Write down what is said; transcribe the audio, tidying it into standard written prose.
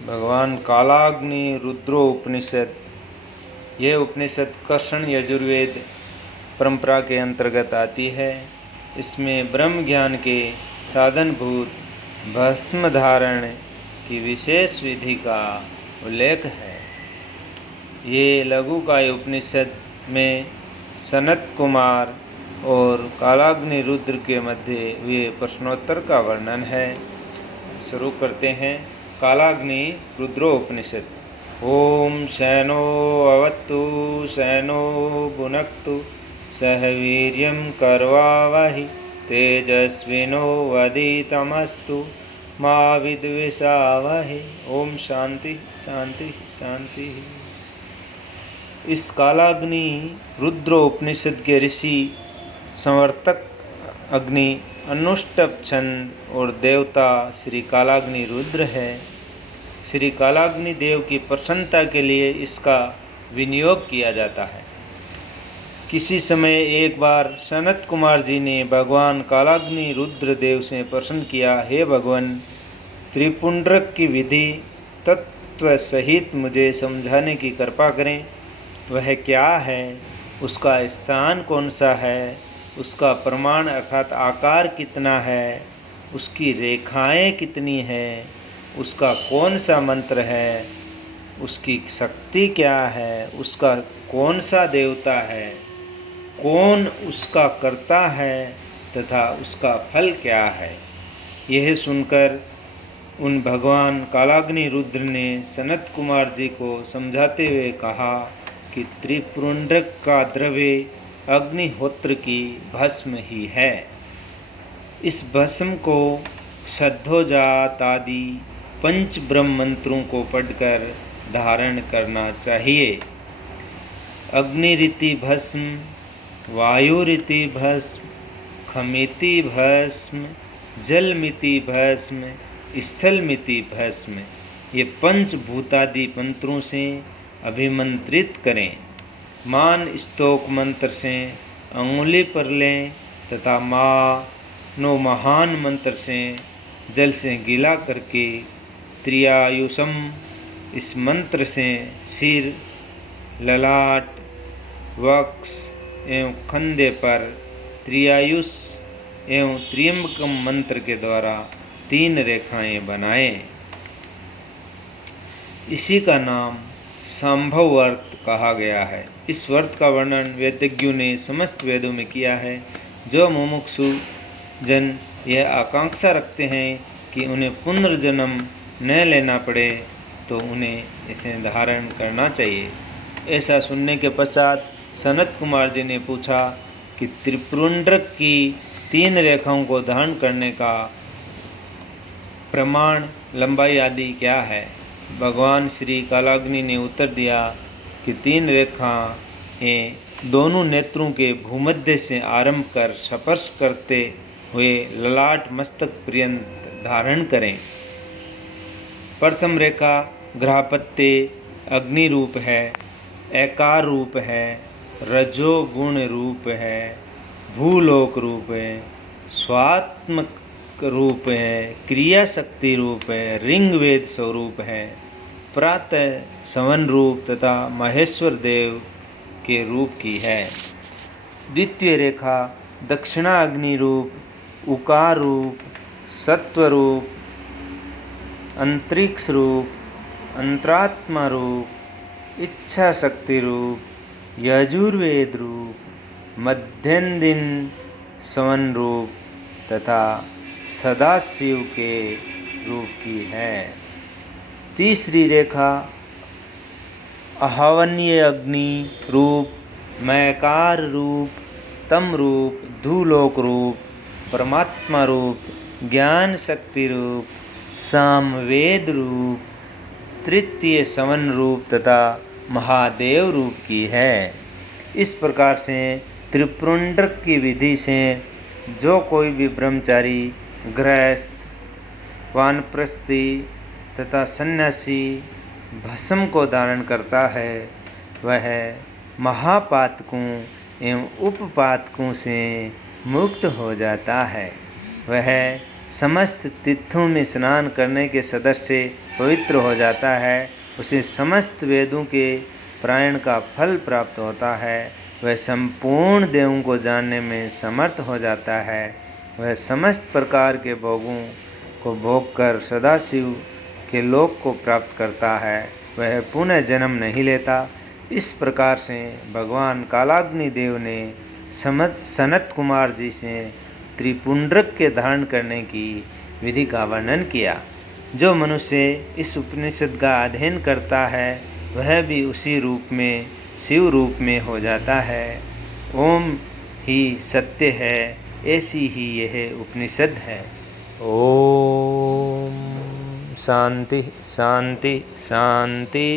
भगवान कालाग्नि रुद्रो उपनिषद। यह उपनिषद कृष्ण यजुर्वेद परंपरा के अंतर्गत आती है। इसमें ब्रह्म ज्ञान के साधनभूत भस्म धारण की विशेष विधि का उल्लेख है। ये लघुकाय उपनिषद में सनत कुमार और कालाग्नि रुद्र के मध्य हुए प्रश्नोत्तर का वर्णन है। शुरू करते हैं। कालाग्नि रुद्रोपनिषद। ओम शैनो अवत्तु शैनो भुनक्तु सह वीर्यं करवावहि तेजस्विनो वदितमस्तु मा विद्विषावहि। ओम शांति शांति शांति। इस कालाग्नि रुद्रोपनिषद के ऋषि संवर्तक अग्नि अनुष्टप छंद और देवता श्री कालाग्नि रुद्र है। श्री कालाग्नि देव की प्रसन्नता के लिए इसका विनियोग किया जाता है। किसी समय एक बार सनत कुमार जी ने भगवान कालाग्नि रुद्र देव से प्रश्न किया, हे भगवान, त्रिपुंड्रक की विधि तत्व सहित मुझे समझाने की कृपा करें। वह क्या है, उसका स्थान कौन सा है, उसका प्रमाण अर्थात आकार कितना है, उसकी रेखाएं कितनी हैं, उसका कौन सा मंत्र है, उसकी शक्ति क्या है, उसका कौन सा देवता है, कौन उसका कर्ता है तथा उसका फल क्या है। यह सुनकर उन भगवान कालाग्नि रुद्र ने सनत कुमार जी को समझाते हुए कहा कि त्रिपुंड्रक का द्रव्य अग्निहोत्र की भस्म ही है। इस भस्म को सद्धोजात आदि पंच ब्रह्म मंत्रों को पढ़कर धारण करना चाहिए। अग्निरिति भस्म, वायुरिति भस्म, खमिति भस्म, जलमिति भस्म, स्थलमिति भस्म। ये पंचभूतादि मंत्रों से अभिमंत्रित करें। मान स्तोक मंत्र से अंगुली पर लें तथा नो महान मंत्र से जल से गीला करके त्रियायुषम इस मंत्र से सिर, ललाट, वक्ष एवं कंधे पर त्रियायुष एवं त्र्यंबकम मंत्र के द्वारा 3 रेखाएं बनाएं। इसी का नाम संभव वर्त कहा गया है। इस वर्त का वर्णन वेदज्ञों ने समस्त वेदों में किया है। जो मुमुक्षु जन यह आकांक्षा रखते हैं कि उन्हें पुनर्जन्म न लेना पड़े तो उन्हें इसे धारण करना चाहिए। ऐसा सुनने के पश्चात सनत कुमार जी ने पूछा कि त्रिपुंड्रक की 3 रेखाओं को धारण करने का प्रमाण, लंबाई आदि क्या है। भगवान श्री कालाग्नि ने उत्तर दिया कि 3 रेखाएं दोनों नेत्रों के भूमध्य से आरंभ कर स्पर्श करते हुए ललाट मस्तक पर्यंत धारण करें। प्रथम रेखा ग्रहपत्य अग्नि रूप है, एकार रूप है, रजोगुण रूप है, भूलोक रूप है, स्वात्मक रूप है, क्रिया शक्ति रूप है, ऋग्वेद स्वरूप है, प्रातः सवन रूप तथा महेश्वर देव के रूप की है। द्वितीय रेखा दक्षिणा अग्नि रूप, उकार रूप, सत्व रूप, अंतरिक्ष रूप, अंतरात्मा रूप, इच्छा शक्ति रूप, यजुर्वेद रूप, मध्यदिन सवन रूप तथा सदाशिव के रूप की है। तीसरी रेखा आहवनीय अग्नि रूप, मैकार रूप, तम रूप, धूलोक रूप, परमात्मा रूप, ज्ञान शक्ति रूप, सामवेद रूप, तृतीय सवन रूप तथा महादेव रूप की है। इस प्रकार से त्रिपुंड्रक की विधि से जो कोई भी ब्रह्मचारी, गृहस्थ, वानप्रस्थी तथा सन्यासी भस्म को धारण करता है वह महापातकों एवं उपपातकों से मुक्त हो जाता है। वह समस्त तीर्थों में स्नान करने के सदस्य पवित्र हो जाता है, उसे समस्त वेदों के पारायण का फल प्राप्त होता है। वह संपूर्ण देवों को जानने में समर्थ हो जाता है। वह समस्त प्रकार के भोगों को भोग कर सदाशिव के लोक को प्राप्त करता है। वह पुनः जन्म नहीं लेता। इस प्रकार से भगवान कालाग्नि देव ने सनत कुमार जी से त्रिपुंड्रक के धारण करने की विधि का वर्णन किया। जो मनुष्य इस उपनिषद का अध्ययन करता है वह भी उसी रूप में शिव रूप में हो जाता है। ओम ही सत्य है, ऐसी ही यह उपनिषद है। ओम शांति शांति शांति।